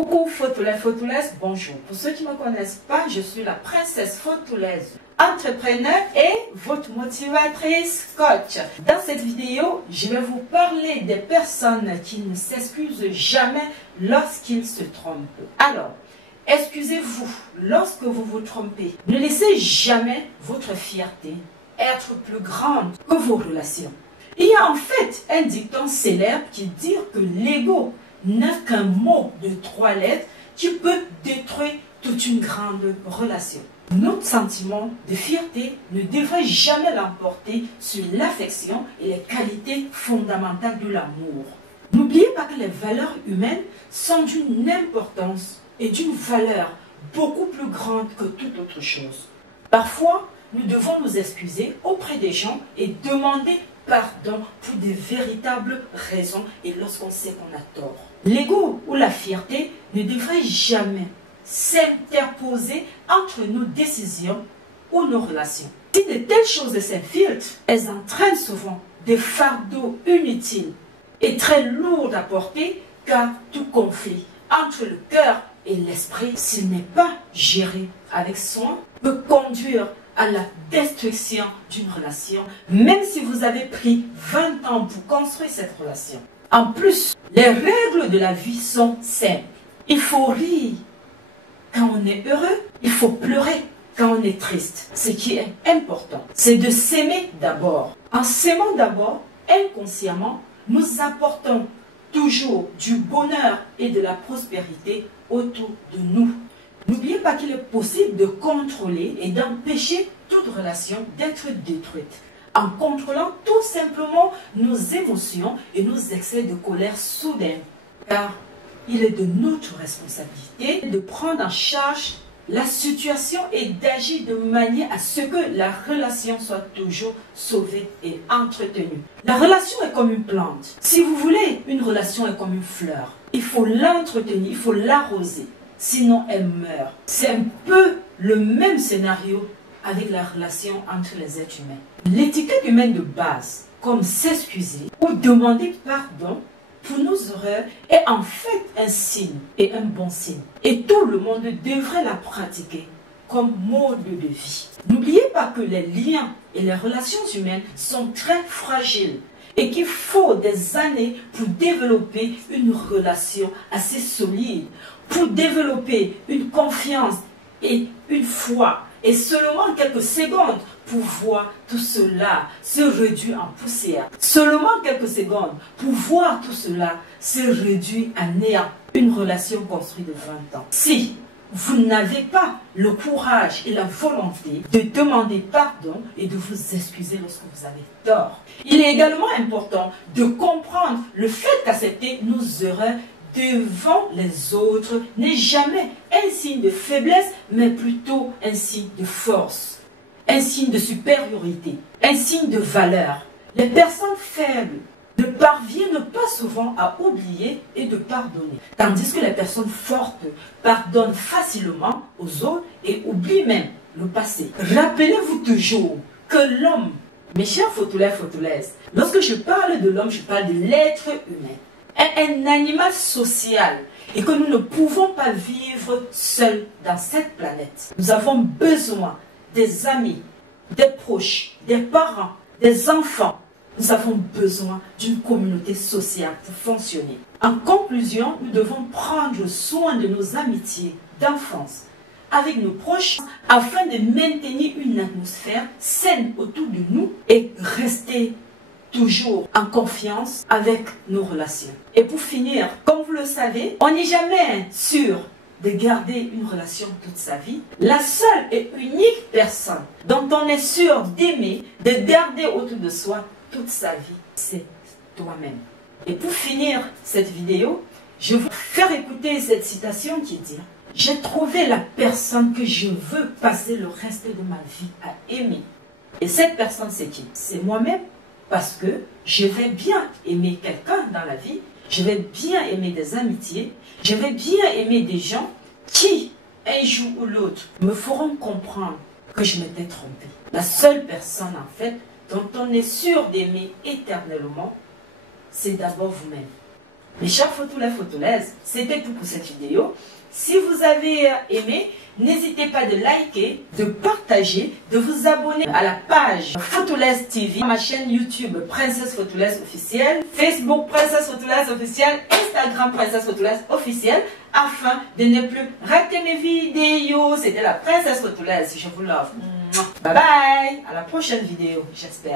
Coucou Photolaises, bonjour. Pour ceux qui ne me connaissent pas, je suis la princesse Photolaise, entrepreneur et votre motivatrice coach. Dans cette vidéo, je vais vous parler des personnes qui ne s'excusent jamais lorsqu'ils se trompent. Alors, excusez-vous lorsque vous vous trompez. Ne laissez jamais votre fierté être plus grande que vos relations. Il y a en fait un dicton célèbre qui dit que l'ego n'a qu'un mot de 3 lettres qui peut détruire toute une grande relation. Notre sentiment de fierté ne devrait jamais l'emporter sur l'affection et les qualités fondamentales de l'amour. N'oubliez pas que les valeurs humaines sont d'une importance et d'une valeur beaucoup plus grande que toute autre chose. Parfois, nous devons nous excuser auprès des gens et demander pardon pour des véritables raisons et lorsqu'on sait qu'on a tort. L'ego ou la fierté ne devrait jamais s'interposer entre nos décisions ou nos relations. Si de telles choses s'infiltrent, elles entraînent souvent des fardeaux inutiles et très lourds à porter, car tout conflit entre le cœur et l'esprit, s'il n'est pas géré avec soin, peut conduire à la destruction d'une relation, même si vous avez pris 20 ans pour construire cette relation. En plus, les règles de la vie sont simples. Il faut rire quand on est heureux, il faut pleurer quand on est triste. Ce qui est important, c'est de s'aimer d'abord. En s'aimant d'abord, inconsciemment, nous apportons toujours du bonheur et de la prospérité autour de nous. N'oubliez pas qu'il est possible de contrôler et d'empêcher toute relation d'être détruite en contrôlant tout simplement nos émotions et nos excès de colère soudains. Car il est de notre responsabilité de prendre en charge la situation et d'agir de manière à ce que la relation soit toujours sauvée et entretenue. La relation est comme une plante. Si vous voulez, une relation est comme une fleur. Il faut l'entretenir, il faut l'arroser. Sinon, elle meurt. C'est un peu le même scénario avec la relation entre les êtres humains. L'étiquette humaine de base, comme s'excuser ou demander pardon pour nos erreurs, est en fait un signe et un bon signe. Et tout le monde devrait la pratiquer comme mode de vie. N'oubliez pas que les liens et les relations humaines sont très fragiles et qu'il faut des années pour développer une relation assez solide, pour développer une confiance et une foi, et seulement quelques secondes pour voir tout cela se réduire en poussière. Seulement quelques secondes pour voir tout cela se réduire à néant. Une relation construite de 20 ans. Si vous n'avez pas le courage et la volonté de demander pardon et de vous excuser lorsque vous avez tort, il est également important de comprendre le fait qu'accepter nos erreurs devant les autres n'est jamais un signe de faiblesse, mais plutôt un signe de force, un signe de supériorité, un signe de valeur. Les personnes faibles ne parviennent pas souvent à oublier et de pardonner, tandis que les personnes fortes pardonnent facilement aux autres et oublient même le passé. Rappelez-vous toujours que l'homme, mes chers photolaises, lorsque je parle de l'homme, je parle de l'être humain, est un animal social et que nous ne pouvons pas vivre seuls dans cette planète. Nous avons besoin des amis, des proches, des parents, des enfants. Nous avons besoin d'une communauté sociale pour fonctionner. En conclusion, nous devons prendre soin de nos amitiés d'enfance avec nos proches afin de maintenir une atmosphère saine autour de nous et rester toujours en confiance avec nos relations. Et pour finir, comme vous le savez, on n'est jamais sûr de garder une relation toute sa vie. La seule et unique personne dont on est sûr d'aimer, de garder autour de soi toute sa vie, c'est toi-même. Et pour finir cette vidéo, je vais vous faire écouter cette citation qui dit « J'ai trouvé la personne que je veux passer le reste de ma vie à aimer. » Et cette personne, c'est qui? C'est moi-même. Parce que je vais bien aimer quelqu'un dans la vie, je vais bien aimer des amitiés, je vais bien aimer des gens qui, un jour ou l'autre, me feront comprendre que je m'étais trompée. La seule personne, en fait, dont on est sûr d'aimer éternellement, c'est d'abord vous-même. Mes chers photolais, photolaises, c'était tout pour cette vidéo. Si vous avez aimé, n'hésitez pas de liker, de partager, de vous abonner à la page Photolaise TV, ma chaîne YouTube Princesse Photolaise officielle, Facebook Princesse Photolaise officielle, Instagram Princesse Photolaise officielle, afin de ne plus rater mes vidéos. C'était la Princesse Photolaise, je vous love. Bye bye, à la prochaine vidéo, j'espère.